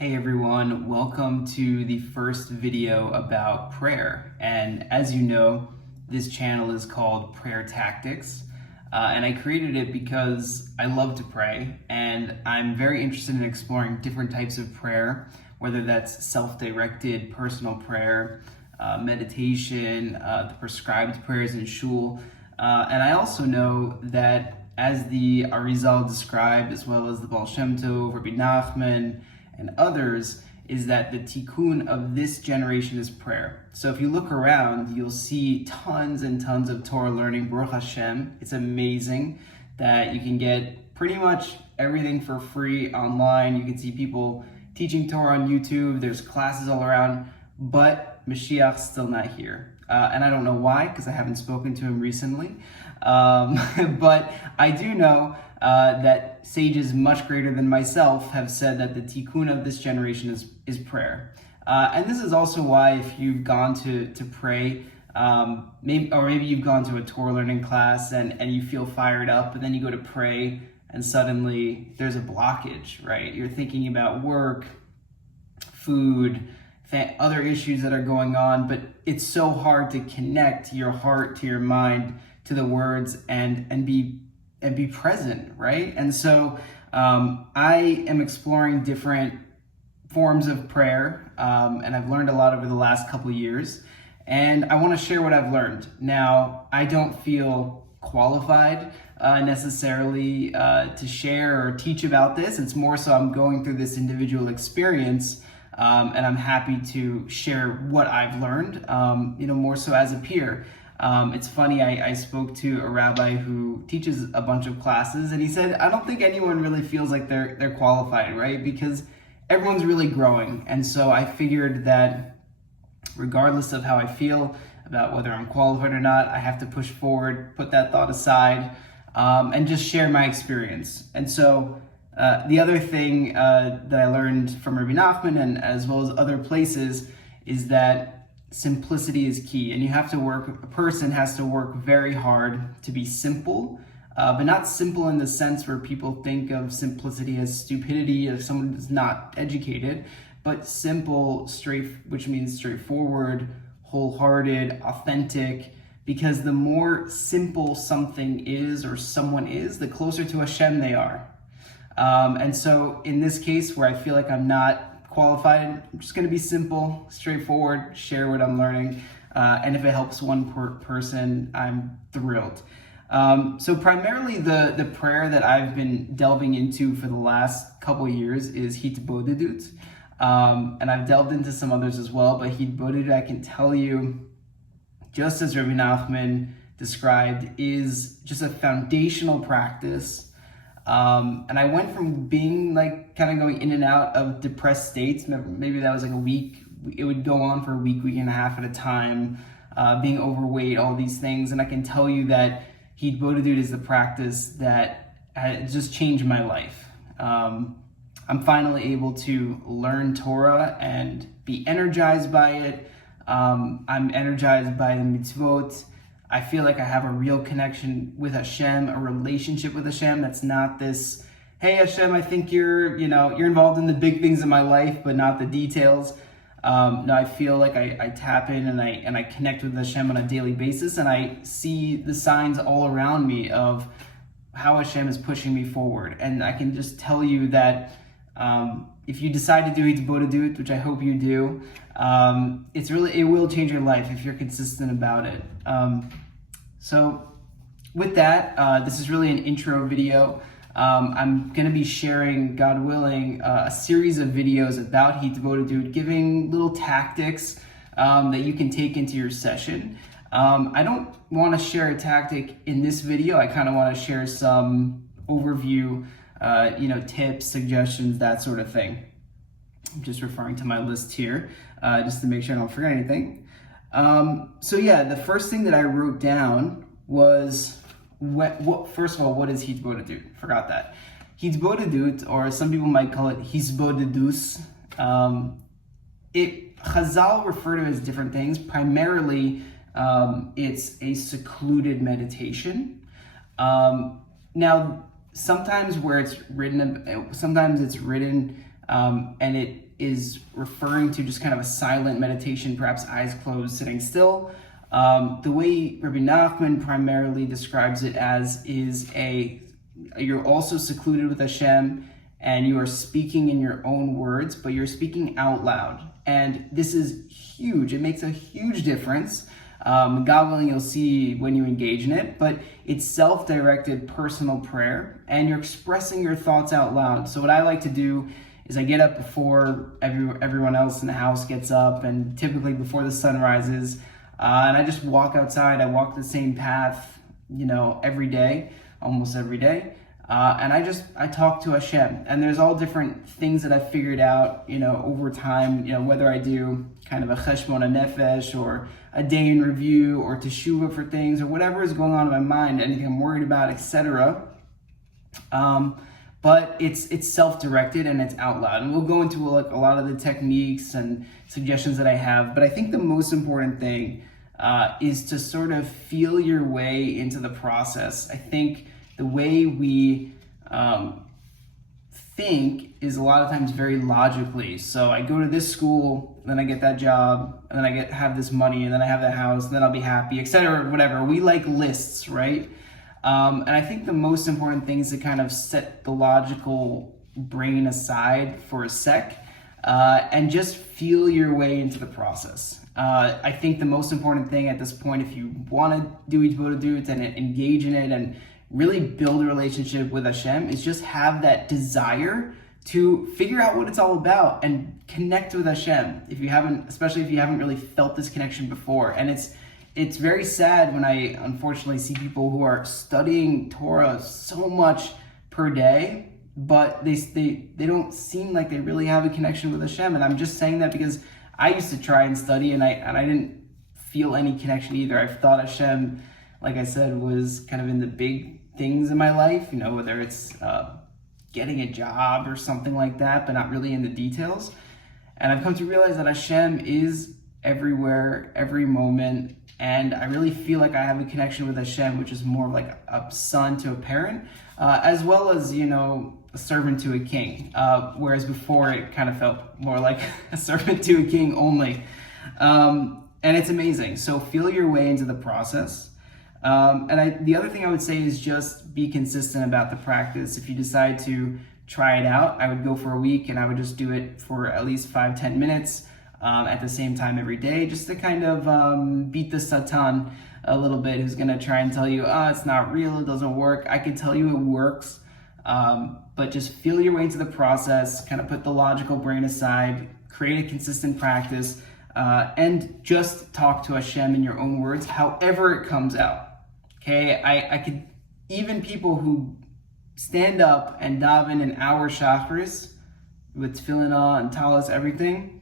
Hey everyone, welcome to the first video about prayer. And as you know, this channel is called Prayer Tactics. And I created it because I love to pray and I'm very interested in exploring different types of prayer, whether that's self-directed personal prayer, meditation, the prescribed prayers in shul. And I also know that as the Arizal described, as well as the Baal Shem Tov, Rebbe Nachman, and others, is that the tikkun of this generation is prayer. So if you look around, you'll see tons and tons of Torah learning, Baruch Hashem. It's amazing that you can get pretty much everything for free online. You can see people teaching Torah on YouTube, there's classes all around, but Mashiach's still not here. And I don't know why, because I haven't spoken to him recently. But I do know that sages much greater than myself have said that the tikkun of this generation is prayer. And this is also why if you've gone to pray, maybe you've gone to a Torah learning class and you feel fired up, and then you go to pray and suddenly there's a blockage, right? You're thinking about work, food, other issues that are going on, but it's so hard to connect your heart to your mind to the words and be present, right? And so I am exploring different forms of prayer, and I've learned a lot over the last couple of years, and I want to share what I've learned. Now, I don't feel qualified necessarily to share or teach about this. It's more so I'm going through this individual experience, and I'm happy to share what I've learned, more so as a peer. It's funny, I spoke to a rabbi who teaches a bunch of classes, and he said, I don't think anyone really feels like they're qualified, right? Because everyone's really growing. And so I figured that regardless of how I feel about whether I'm qualified or not, I have to push forward, put that thought aside, and just share my experience. And so the other thing that I learned from Rebbe Nachman and as well as other places is that simplicity is key, and a person has to work very hard to be simple, but not simple in the sense where people think of simplicity as stupidity if someone is not educated, but simple, which means straightforward, wholehearted, authentic, because the more simple something is or someone is, the closer to Hashem they are. And so in this case where I feel like I'm not qualified, I'm just going to be simple, straightforward, share what I'm learning, and if it helps one person, I'm thrilled. So primarily the prayer that I've been delving into for the last couple of years is Hitbodedut, and I've delved into some others as well, but Hitbodedut, I can tell you, just as Rebbe Nachman described, is just a foundational practice. And I went from being kind of going in and out of depressed states. Maybe that was like a week. It would go on for a week and a half at a time, being overweight, all these things. And I can tell you that Hitbodedut is the practice that has just changed my life. I'm finally able to learn Torah and be energized by it. I'm energized by the mitzvot. I feel like I have a real connection with Hashem, a relationship with Hashem that's not this, hey Hashem, I think you're involved in the big things in my life, but not the details. No, I feel like I tap in and I connect with Hashem on a daily basis, and I see the signs all around me of how Hashem is pushing me forward. And I can just tell you that if you decide to do Hitbodedut, which I hope you do, it will change your life if you're consistent about it. So with that, this is really an intro video. I'm going to be sharing, God willing, a series of videos about Hitbodedut, giving little tactics that you can take into your session. I don't want to share a tactic in this video. I kind of want to share some overview, tips, suggestions, that sort of thing. I'm just referring to my list here, just to make sure I don't forget anything. So yeah, the first thing that I wrote down was, first of all, what is Hitbodedut? Forgot that. Hitbodedut, or some people might call it Hisbodedus, Chazal refer to it as different things. Primarily, it's a secluded meditation. Now, sometimes it's written and is referring to just kind of a silent meditation, perhaps eyes closed, sitting still. The way Rebbe Nachman primarily describes it as is you're also secluded with Hashem, and you are speaking in your own words, but you're speaking out loud. And this is huge. It makes a huge difference. God willing, you'll see when you engage in it, but it's self-directed personal prayer, and you're expressing your thoughts out loud. So what I like to do is I get up before everyone else in the house gets up, and typically before the sun rises, and I just walk outside. I walk the same path, every day, almost every day. And I talk to Hashem, and there's all different things that I've figured out, over time, whether I do kind of a cheshbon nefesh or a day in review or teshuva for things or whatever is going on in my mind, anything I'm worried about, etc. But it's self-directed and it's out loud, and we'll go into a lot of the techniques and suggestions that I have. But I think the most important thing is to sort of feel your way into the process. I think the way we think is a lot of times very logically. So I go to this school, then I get that job, and then I have this money, and then I have that house, and then I'll be happy, etc. Whatever. We like lists, right? And I think the most important thing is to kind of set the logical brain aside for a sec and just feel your way into the process. I think the most important thing at this point, if you want to do Hitbodedut and engage in it and really build a relationship with Hashem, is just have that desire to figure out what it's all about and connect with Hashem. Especially if you haven't really felt this connection before. And it's very sad when I unfortunately see people who are studying Torah so much per day, but they don't seem like they really have a connection with Hashem. And I'm just saying that because I used to try and study, and I didn't feel any connection either. I thought Hashem, like I said, was kind of in the big things in my life, whether it's getting a job or something like that, but not really in the details. And I've come to realize that Hashem is everywhere, every moment, and I really feel like I have a connection with Hashem, which is more like a son to a parent, as well as, a servant to a king, whereas before it kind of felt more like a servant to a king only. And it's amazing. So feel your way into the process. The other thing I would say is just be consistent about the practice. If you decide to try it out, I would go for a week, and I would just do it for at least 5-10 minutes at the same time every day, just to kind of beat the Satan a little bit, who's going to try and tell you, it's not real, it doesn't work. I can tell you it works, but just feel your way into the process, kind of put the logical brain aside, create a consistent practice, and just talk to Hashem in your own words, however it comes out. Okay, I could, even people who stand up and daven an hour shacharis with tefillin and talis, everything,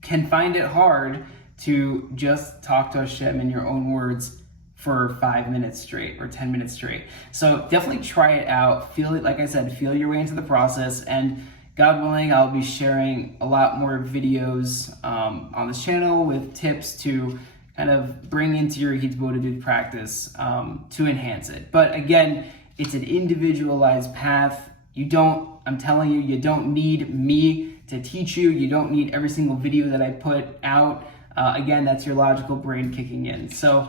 can find it hard to just talk to Hashem in your own words for 5 minutes straight or 10 minutes straight. So definitely try it out. Feel it, like I said, feel your way into the process, and God willing, I'll be sharing a lot more videos on this channel with tips to kind of bring into your Hitbodedut practice to enhance it. But again, it's an individualized path. I'm telling you, you don't need me to teach you. You don't need every single video that I put out. Again, that's your logical brain kicking in. So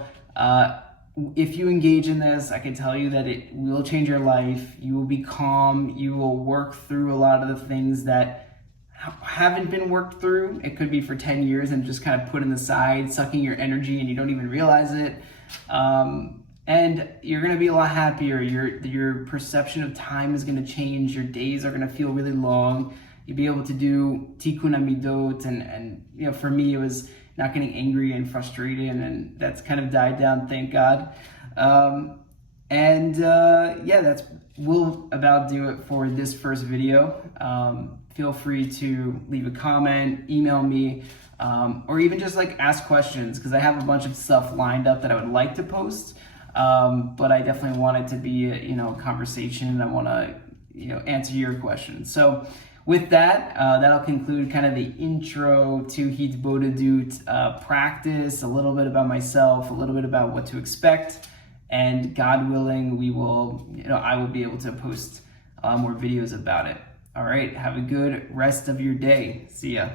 if you engage in this, I can tell you that it will change your life. You will be calm. You will work through a lot of the things that haven't been worked through. It could be for 10 years and just kind of put in the side, sucking your energy, and you don't even realize it. And you're going to be a lot happier. Your perception of time is going to change. Your days are going to feel really long. You'll be able to do Tikun Hamidot, and for me, it was not getting angry and frustrated, and that's kind of died down, thank God. That's will about do it for this first video. Feel free to leave a comment, email me, or even just ask questions, because I have a bunch of stuff lined up that I would like to post, but I definitely want it to be a conversation, and I want to answer your questions. So with that, that'll conclude kind of the intro to Hitbodedut practice, a little bit about myself, a little bit about what to expect, and God willing, I will be able to post more videos about it. All right, have a good rest of your day. See ya.